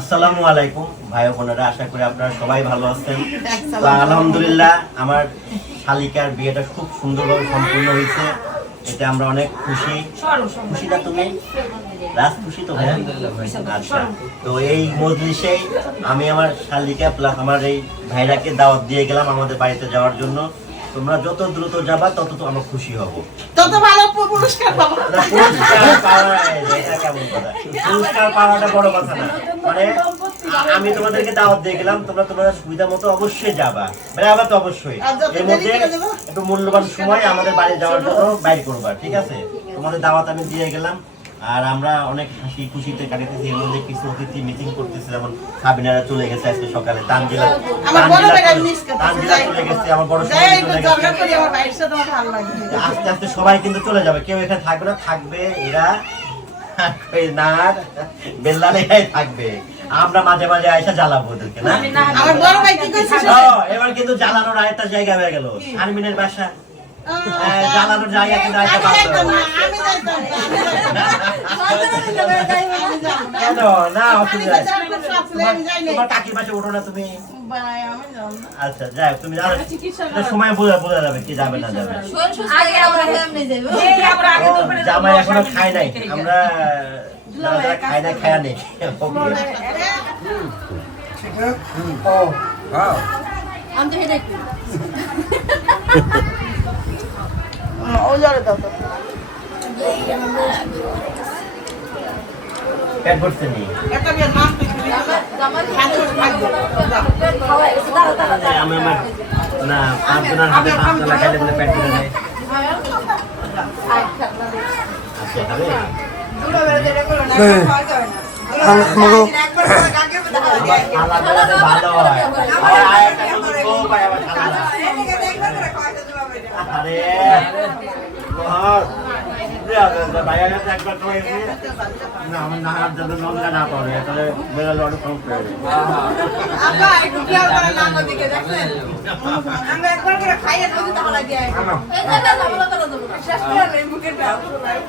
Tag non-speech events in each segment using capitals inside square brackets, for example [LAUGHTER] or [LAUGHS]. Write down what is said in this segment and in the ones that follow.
আসসালামু আলাইকুম ভাই বোনেরা আশা করি আপনারা সবাই ভালো আছেন। তো আলহামদুলিল্লাহ আমার শালিকার বিয়েটা খুব সুন্দরভাবে সম্পূর্ণ হয়েছে। এতে আমরা অনেক খুশি। খুশি না তুমি? রাজ খুশি তো আচ্ছা। তো এই মজলিসে আমি আমার শালিকা প্লাস আমার এই ভাইরাকে দাওয়াত দিয়ে গেলাম আমাদের বাড়িতে যাওয়ার জন্য। তোমরা যত দ্রুত যাবা তত তো আমরা খুশি হব। তত ভালো পুরস্কার পাবো। পুরস্কার পাওয়া এটা কেমন কথা? পুরস্কার পাওয়াটা বড় কথা না। মানে আমি তোমাদেরকে দাওয়াত দিয়ে গেলাম তোমরা তোমাদের সুবিধা মতো অবশ্যই যাবা। মানে আবার তো অবশ্যই। এর মধ্যে একটু মূল্যবান সময় আমাদের বাড়ি যাওয়ার জন্য বাইর করবা ঠিক আছে? তোমাদের দাওয়াত আমি দিয়ে গেলাম। আর আমরা অনেক হাসি খুশিতে কাটাতেছি এর মধ্যে কিছু অতিথি মিটিং করতেছে যেমন সাবিনারা চলে গেছে আজকে সকালে তানজিলা তানজিলা চলে- গেছে আমার বড় আস্তে আস্তে সবাই কিন্তু চলে যাবে কেউ এখানে থাকবে না থাকবে এরা। নার বেল্লালেখাই থাকবে। আমরা মাঝে মাঝে আয়সা জ্বালাবো ওদেরকে না? আমার বড় ভাই কি করছে ও, এবার কিন্তু জ্বালানোর আরেকটা জায়গা হয়ে গেল শারমিনের বাসা। হ্যাঁ, জ্বালানোর জায়গা কিন্তু না না না। কেন না অসুবিধা না। তোমার কাকির পাশে ওঠো না তুমি। না। আচ্ছা যাই হোক, তুমি যাও সময় বোঝা বোঝা যাবে কি যাবে না যাবে। ও, জামাই এখনও খাই নাই। আমরা খাই নাই খায়া নেই। আমি তো হেডে ওই জলে দাও তো। আমি আচ্ছা ভালো হয় আবার আরেকটা নতুন বউ পায় আবার খালা আরে বহুত ভাইয়া কাছে একবার তো এসে না আমার না হাত যাতে লঙ্কা না পড়ে তাহলে বেরোলে অনেক কম পেয়ে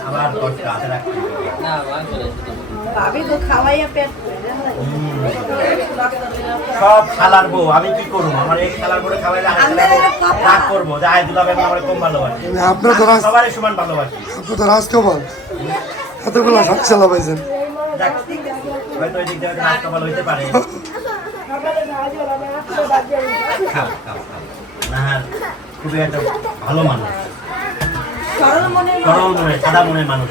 আবার কষ্ট হাতে রাখতে হবে। হুম। সব খালার বউ আমি কি করব? আমার এই খালার বউ খাওয়াইলে বউ রাগ করব যে আয় দুলাবে আমার কম ভালোবাসি। আপনার তো সবারই সমান ভালোবাসি। আপনি তো এতগুলো শাক চালাবাইছেন। যাক, হয়তো ওই দিক দিয়ে হয়তো রাস্তা ভালো খুবই একটা মানুষ। সরল মনে সাদা মনের মানুষ।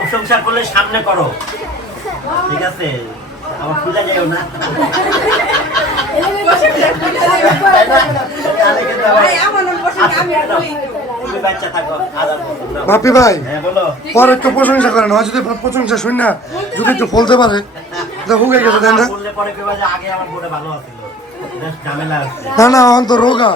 প্রশংসা করলে সামনে করো। ঠিক আছে? আমার পূজা যাইও না। তাহলে কিন্তু বাপি ভাই হ্যাঁ পরে একটু প্রশংসা করেন হয় যদি প্রশংসা শুন না যদি একটু ফলতে পারে। হুকে গেছে দেন না। না অন্ত রোগা।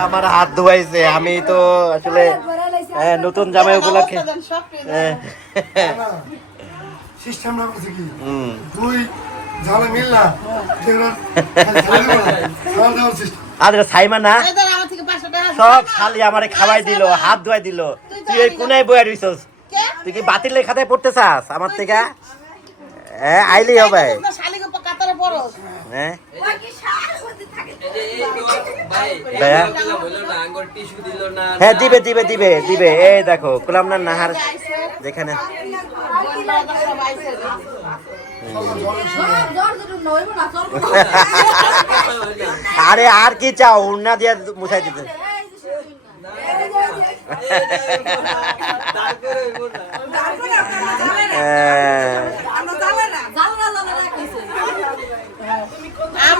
আমার হাত ধোয়াইছে আমি তো আসলে হ্যাঁ, নতুন জামাই উপলক্ষে অবস্থা দেন, সব পেয়ে। সিস্টেম না করছে কি। দুই ঝালে মিল না সিস্টেম। আরে সাইমা না আমার থেকে সব খালি আমারে খাওয়াই দিল হাত ধোয়াই দিল। তুই ওই কোনায় বইয়া রইছস। তুই কি বাতিলের খাতায় পড়তে চাস? আমার থেকে? হ্যাঁ আইলি হবে হ্যাঁ হ্যাঁ দিবে দিবে দিবে দিবে এই দেখো কুলাম না নাহার যেখানে আরে আর কি চাও উন্না দিয়ে মুছাই দিতে হ্যাঁ। আমরা আমরাই। এটা তো এবার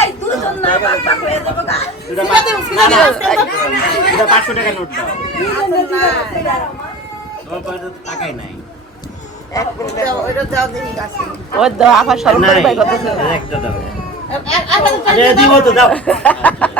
পাঁচশো টাকা নোট দাও তো কেউ পাঁচশো টাকা নোট দাও। টাকাই নাই দাও ওই তো আবার সরকার নাই, বাই দাও। দিব তো দাও। [LAUGHS]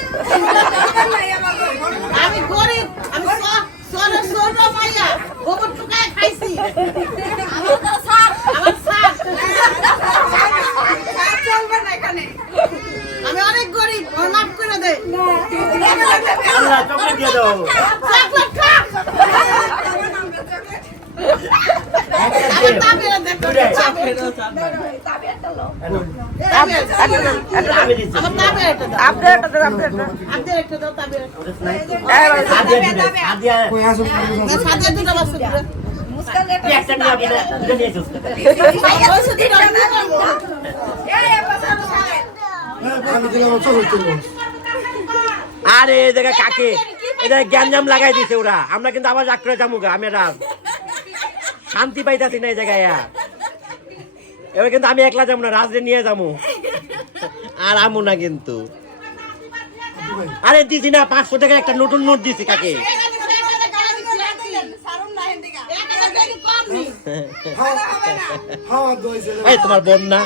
আমি- গরিব আমি ছোট লোক আমি গরিব আমি স- ছোট ছোট মাইয়া গোবর টুকায় খাইছি। আমার আমি অনেক গরিব আমার মাফ করে দে। আল্লাহ, চকলেট দিয়ে দাও। চকলেট খা। আরে জায়গায় কাকে? এটা জ্ঞানজাম লাগাই দিছে ওরা। আমরা কিন্তু আবার রাগ যাব আমি শান্তি পাইতাছি না এই জায়গায়। এবার কিন্তু আমি একলা যাব না, রাজরে নিয়ে যাব। আর আমু না কিন্তু। আরে দিছি না, পাঁচশো টাকা একটা নতুন নোট দিছি কাকে? এই, তোমার বোন না?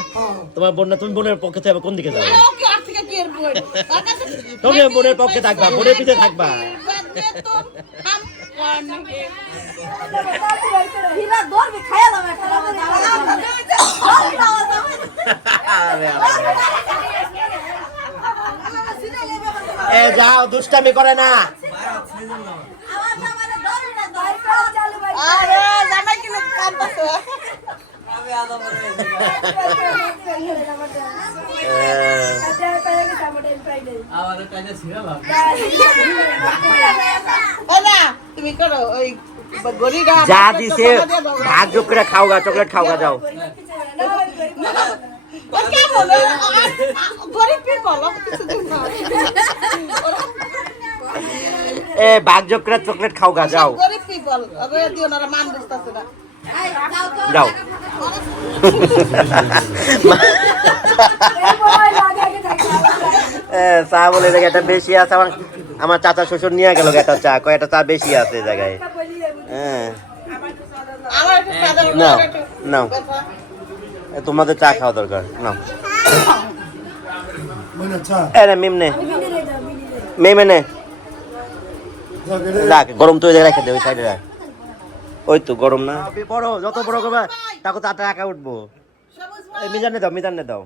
তোমার বোন না, তুমি বোনের পক্ষে থাকবে, কোন দিকে যাবে? তুমি বোনের পক্ষে থাকবা, বোনের পিছে থাকবা। এ যাও দুষ্টামি করে না। তুমি করো ওই যা দিছে ভাগ যোগ করে খাও গা চকলেট খাও গা যাও এ ভাগ যোগ করে চকলেট খাও গা যাও চা বলে এটা বেশি আছে আমার আমার চাচা শ্বশুর নিয়ে গেল একটা চা কয় একটা চা বেশি আছে জায়গায় হ্যাঁ। নাও, নাও। তোমাদের চা খাওয়া দরকার। নাও। চা এ রে মিমনে মেমে নে রাখ গরম তো রেখে দে ওই সাইডে রাখ। ওই তো গরম না। বড় যত বড় করবে তাকে তাতে একা উঠবো। এই মিজানে দাও মিজানে দাও।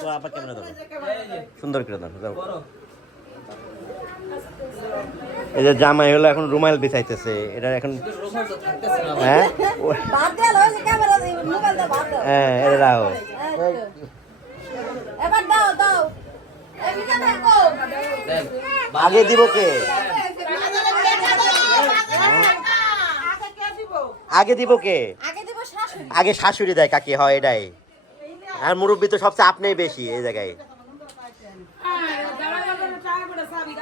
তো আবার কেমন দাও সুন্দর করে দাও যাও এই যে জামাই হলো এখন রুমাল বিছাইতেছে এটা এখন হ্যাঁ? হ্যাঁ এটা রাখো এবার দাও দাও। এই বিনা কো আগে দিব কে? আগে দিব কে? আগে শাশুড়ি। আগে শাশুড়ি দেয় কাকি হয় এটাই। আর মুরব্বী তো সবচেয়ে আপনিই বেশি এই জায়গায়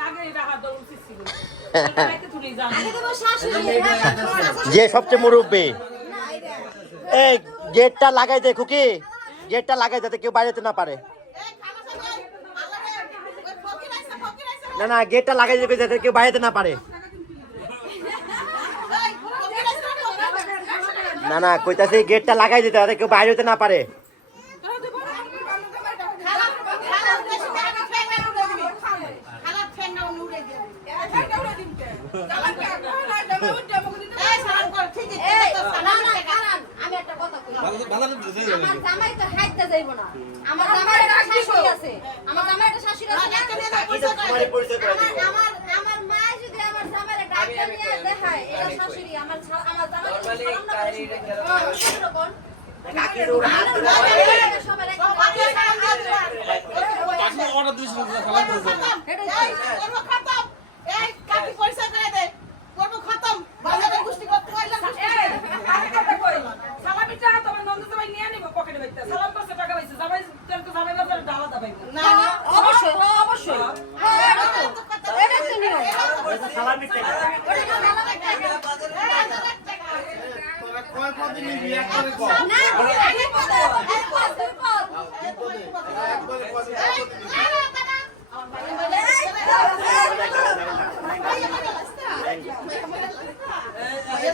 আগে দেব শাশুড়ি যে সবচেয়ে মুরব্বী। এই, গেটটা লাগাই দে, খুকি। গেটটা লাগাই যাতে কেউ বাইরেতে না পারে। না না, গেটটা লাগাই দেবে যাতে কেউ বাইরেতে না পারে। না না, কইতাছে গেটটা লাগাই দিতে যাতে কেউ বাইরেতে না পারে না না কারণ আমি একটা কথা কই আমার জামাই তো হাইতে যাইব না আমার জামাই একটা শাশুড়ি আছে আমার জামাই একটা শাশুড়ি আছে আমার আমার আমার মা যদি আমার জামাইরে ডাক্তার নিয়ে দেখায় এটা শাশুড়ি আমার আমার জামাই সালাম না করে সবাই পারলাম সবাই নিয়ে নিব পকেটে বাইতে সালাম করছে টাকা পাইছে জামাই তোর তো জামাই বাজারে ডালা দাবাইব না না অবশ্যই হ্যাঁ, অবশ্যই হ্যাঁ, এটা তো এটা তো নিয়ম সালামির টাকা ওটা তো সালামের টাকা। না, এক পদ, এক পদ, দুই পদ। ফুবা শাশুড়ির থেকে পাইছি ও পাইছো এই পাইছি পাইছি হ্যাঁ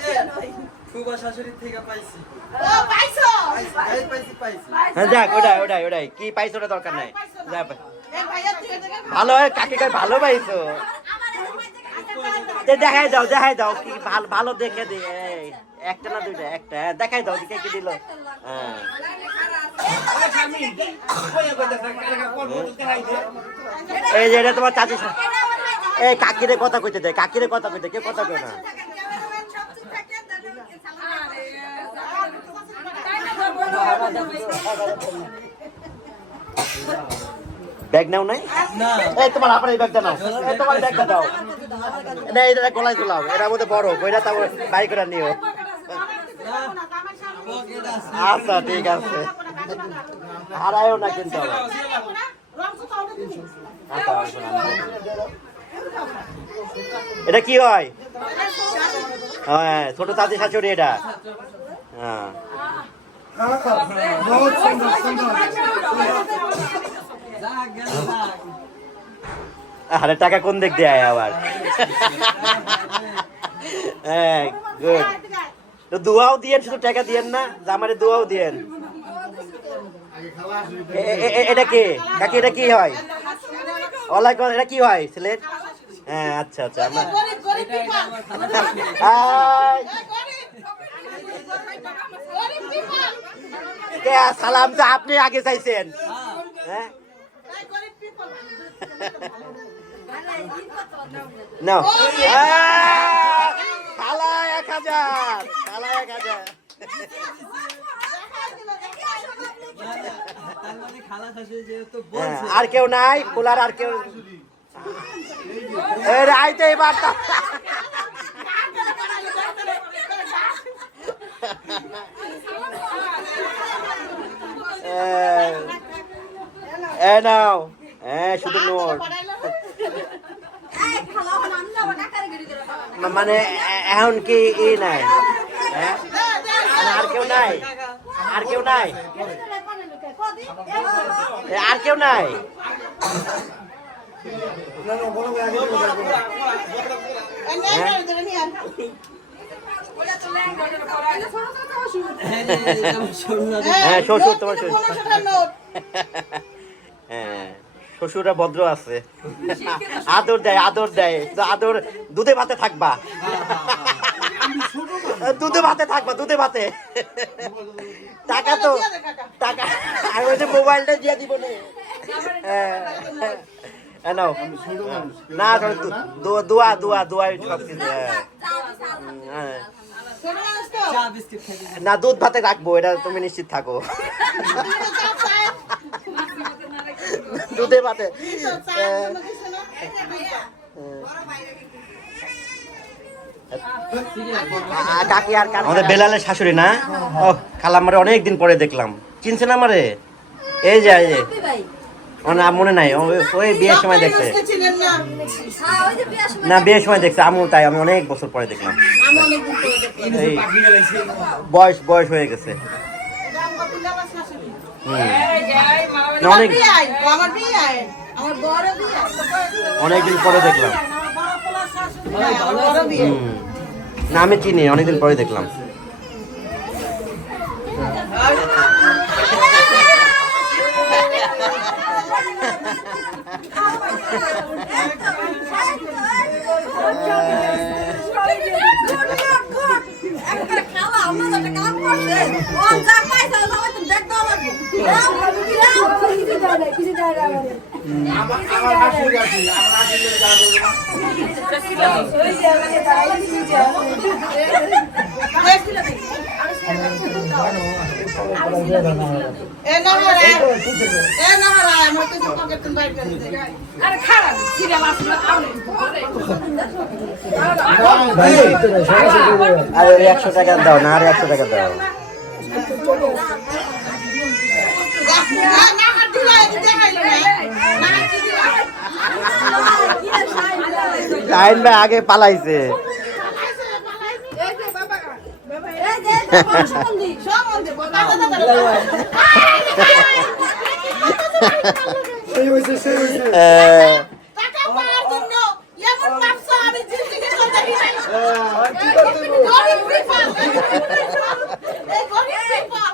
যাক ওটাই ওটাই ওটাই। কি পাইছো ওটা দরকার নাই ভালো হয় কাকে ভালো পাইছো? তে দেখাই দাও দেখাই দাও কি ভালো ভালো দেখে দি একটা না দুইটা একটা। হ্যাঁ, দেখাই দাও কে কি দিল। হ্যাঁ। এই যে এটা তোমার চাচি এই কাকিরে কথা কইতে দে কাকিরে কথা কইতে কে কথা কই না। ব্যাগ নাও নাই? না। এই তোমার আপনার এই ব্যাগটা নাও। এই তোমার ব্যাগটা দাও। না এটা গলায় ঝুলাও এটার মধ্যে বড় কইরা তারপর বাই করে নিও। আচ্ছা ঠিক আছে। হারায়ও না কিন্তু। এটা কি হয়? হ্যাঁ ছোট চাচি শাশুড়ি এটা। হ্যাঁ। আরে টাকা কোন দিক দিয়ে আবার হ্যাঁ তো দোয়াও দিয়েন শুধু টাকা দিয়েন না জামারে দোয়াও দিয়েন এটা কি কাকি এটা কি হয় ওয়ালাইকুম এটা কি হয় সিলেট হ্যাঁ আচ্ছা আচ্ছা আমরা গরিব গরিব পিপল হাই গরিব পিপল কে সালাম তো আপনি আগে চাইছেন হ্যাঁ মানে হ্যাঁ, আর কেউ নাই খোলার আর কেউ আইতে এবার এই নাও হ্যাঁ শুধু নোট মানে এখন কি ই নাই হ্যাঁ মানে আর কেউ নাই আর কেউ নাই। এ, আর কেউ নাই। হ্যাঁ রে, এটা আমার সরু দাদু। হ্যাঁ, শ্বশুর, তোমার। হ্যাঁ শ্বশুরা ভদ্র আছে। [LAUGHS] আদর দেয় আদর দেয়। তো আদর দুধে ভাতে থাকবা। দুধে ভাতে থাকবা দুধে ভাতে। টাকা তো টাকা। আর ওই যে মোবাইলটা দিয়ে দিব না। হ্যাঁ, হ্যাঁ, নাও। না দোয়া দোয়া দোয়া সব কিছু হ্যাঁ। না দুধ ভাতে রাখব এটা তুমি নিশ্চিত থাকো। দুধে ভাতে। আমাদের বেলালের শাশুড়ি না? ও খালা আমারে অনেক দিন পরে দেখলাম। চিনছেন আমারে? এই যে এই যে। নাম মনে নাই ওই বিয়ের সময় দেখছে। হ্যাঁ, ওই যে বিয়ার সময় না বিয়ের সময় দেখছে আমু তাই আমি অনেক বছর পরে দেখলাম। এই বয়স বয়স হয়ে গেছে। হুম। না অনেক আমার বিয়ে আমার বড় বিয়ে অনেকদিন পরে দেখলাম। বড় বিয়ে। হুম। না আমি চিনি অনেকদিন পরে দেখলাম খাওয়া আমার একটা কাম করছে ও যা পাইছে সবাই তুমি দেখ দাও লাগবে কিছু দাও না কিছু দাও না এ না হারা এ না হারা আমার কিছু পকেট তুমি বাইর করে দে একশো টাকা দাও না আর একশো টাকা দাও। শাহিন ভাই আগে পালাইছে। এই যে, এই যে, বংশবন্ধী। সম্বন্ধে বাবা দাদা সেই হয়েছে সেই হয়েছে টাকা পাওয়ার জন্য এমন ব্যবসা আমি জিন্দিগি করতে নাই গরিব পিপল এই গরিব পিপল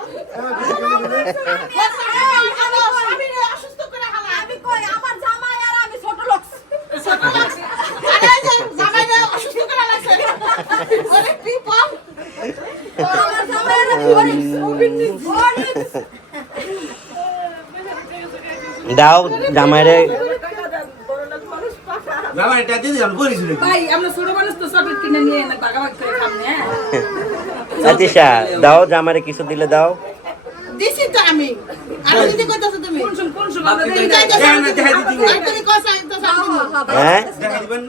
আমার স্বামীরে অসুস্থ করে হালা আমি কই, আমার জামাই আর আমি ছোট লোক। আরে যে জামাইরে অসুস্থ করে লাগছে গরিব পিপল আমার জামাই আর আমি গরিব। গরিব। দাও জামাইরে ভাই আমরা ছোট মানুষ তো চকলেট কিনে নিয়ে এনে ভাগাভাগি করে খাম না? আতিশা দাও জামাইরে কিছু দিলে দাও। দিছি তো আমি। আর কইতাছো তুমি? কোন কোন হ্যাঁ?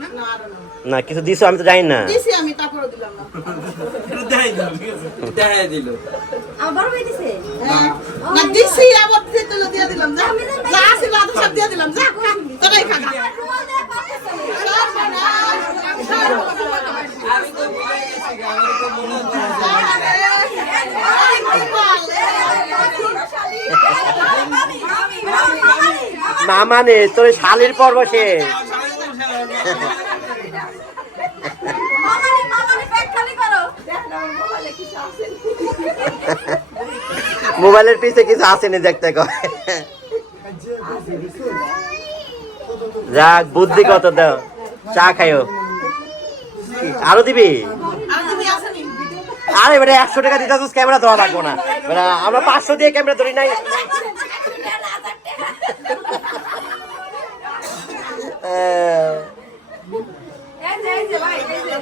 না? আর না। না কিছু দিছো আমি তো জানি না। দিছি আমি তারপরে দিলাম না। দেখাই দিল। দিছে? হ্যাঁ। না দিছি আবার দিয়ে দিল দিয়ে দিলাম যা যা ছিল সব দিয়ে দিলাম যা তোরাই খা খা। রুমাল দিয়ে পাঠাইছে। সর্বনাশ, সর্বনাশ। আমি তো ভয় গেছি আমার তো মনে হচ্ছে তোর শালির পর্ব শেষ মামানি, মামানি, পেট খালি করো। মোবাইলের পিছে কিছু আসেনি দেখতে কয় যাক বুদ্ধি কত দাও চা খাইও আরও দিবি আর বেটা একশো টাকা দিতে ক্যামেরা ধরা লাগবো না বেটা আমরা পাঁচশো দিয়ে ক্যামেরা ধরি নাই এই যে, ভাই, এই যে।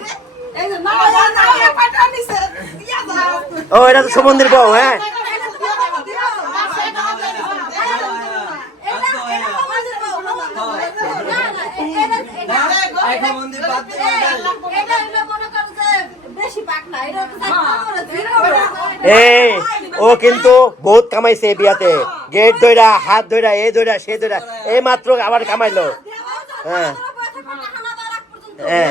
এই যে, না, না, না, না, পাঠা নিছে। দিয়া দাও। ও, এটা তো সুমন্দির বউ হ্যাঁ? এ- ও কিন্তু বহুত কামাইছে বিয়াতে। গেট ধইরা, হাত ধইরা এই ধইরা, সে ধইরা, এই মাত্র আবার কামাইলো। হ্যাঁ। হ্যাঁ।